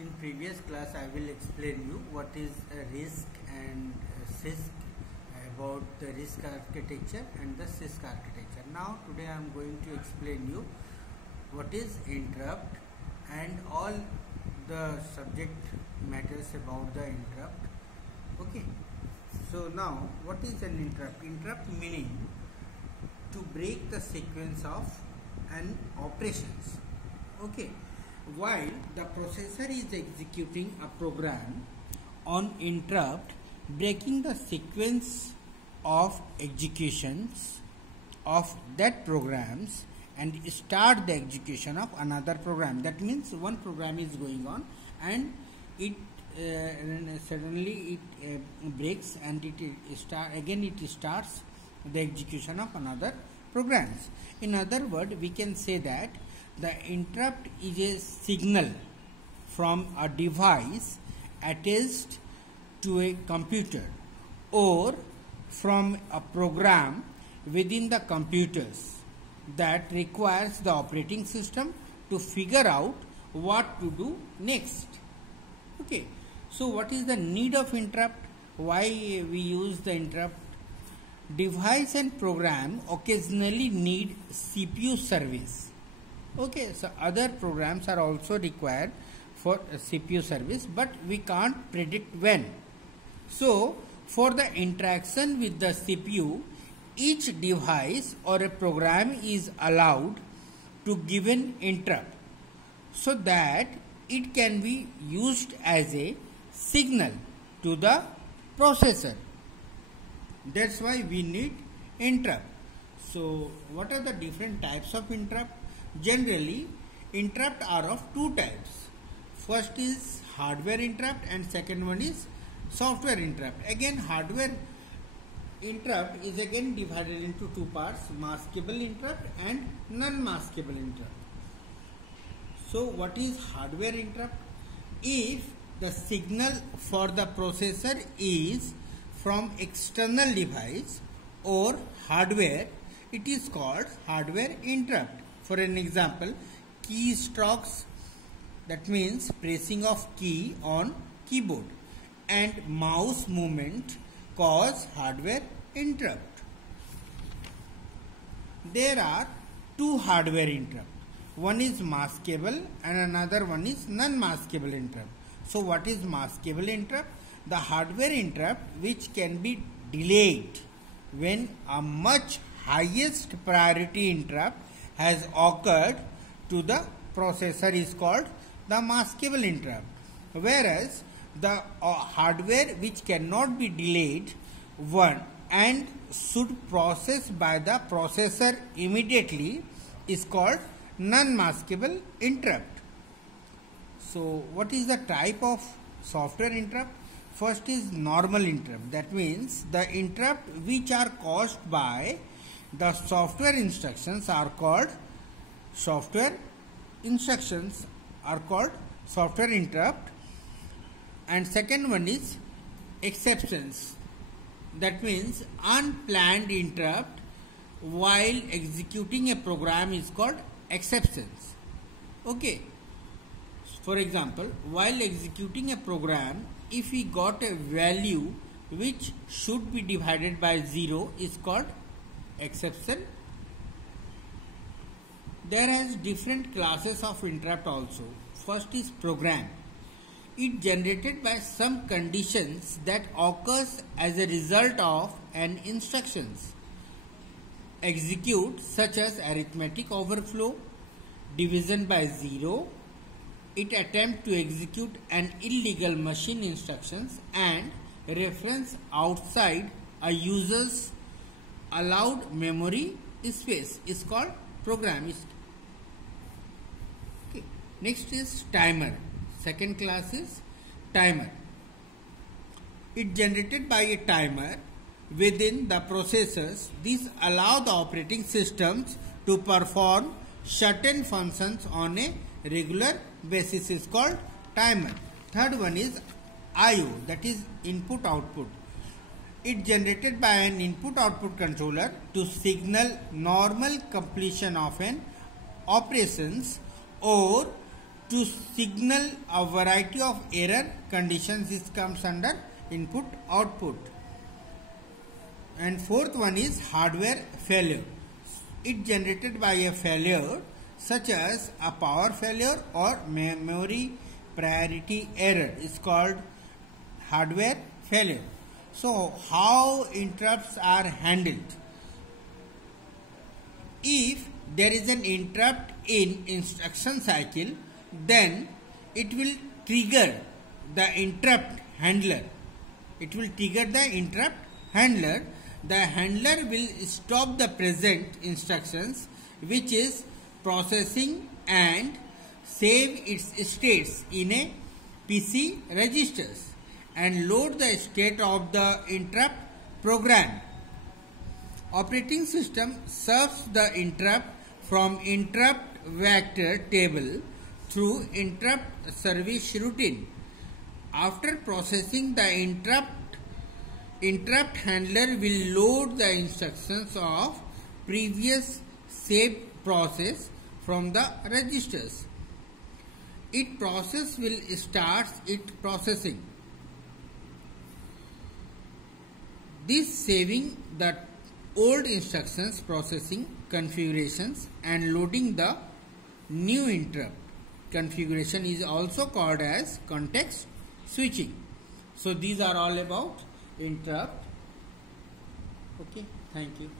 In previous class, I will explain you what is a RISC and CISC, about the RISC architecture and the CISC architecture. Now today I am going to explain you what is interrupt and all the subject matters about the interrupt. Okay. So now what is an interrupt? Interrupt meaning to break the sequence of an operations. Okay. While the processor is executing a program on interrupt, breaking the sequence of executions of that programs and start the execution of another program. That means one program is going on and it suddenly it breaks and it starts the execution of another programs. In other words, we can say that the interrupt is a signal from a device attached to a computer or from a program within the computers that requires the operating system to figure out what to do next. Okay, so what is the need of interrupt? Why we use the interrupt? Device and program occasionally need CPU service. Okay, so other programs are also required for CPU service, but we can't predict when. So for the interaction with the CPU, each device or a program is allowed to give an interrupt so that it can be used as a signal to the processor. That's why we need interrupt. So what are the different types of interrupt? Generally, interrupt are of two types. First is hardware interrupt and second one is software interrupt. Again, hardware interrupt is again divided into two parts: maskable interrupt and non-maskable interrupt. So what is hardware interrupt? If the signal for the processor is from external device or hardware, it is called hardware interrupt. For an example, keystrokes, that means pressing of key on keyboard, and mouse movement cause hardware interrupt. There are two hardware interrupt. One is maskable and another one is non-maskable interrupt. So what is maskable interrupt? The hardware interrupt which can be delayed when a much highest priority interrupt has occurred to the processor is called the maskable interrupt, whereas the hardware which cannot be delayed one and should process by the processor immediately is called non-maskable interrupt. So what is the type of software interrupt? First is normal interrupt, that means the interrupt which are caused by the software instructions are called software interrupt. And second one is exceptions, that means unplanned interrupt while executing a program is called exceptions. Okay, for example, while executing a program, if we got a value which should be divided by 0 is called exception. There has different classes of interrupt also. First is program. It generated by some conditions that occurs as a result of an instructions execute, such as arithmetic overflow, division by 0. It attempt to execute an illegal machine instructions and reference outside a user's allowed memory space is called program. Okay. Next is timer. Second class is timer. It generated by a timer within the processors. This allow the operating systems to perform certain functions on a regular basis is called timer. Third one is I/O, that is input output. It generated by an input-output controller to signal normal completion of an operations or to signal a variety of error conditions. This comes under input output. And fourth one is hardware failure. It generated by a failure such as a power failure or memory priority error is called hardware failure. So how interrupts are handled? If there is an interrupt in instruction cycle, then it will trigger the interrupt handler. It will trigger the interrupt handler. The handler will stop the present instructions, which is processing, and save its states in a PC registers and load the state of the interrupt program. Operating system serves the interrupt from interrupt vector table through interrupt service routine. After processing the interrupt handler will load the instructions of previous saved process from the registers. Its process will start its processing. This saving the old instructions, processing configurations and loading the new interrupt configuration is also called as context switching. So these are all about interrupt. Okay, thank you.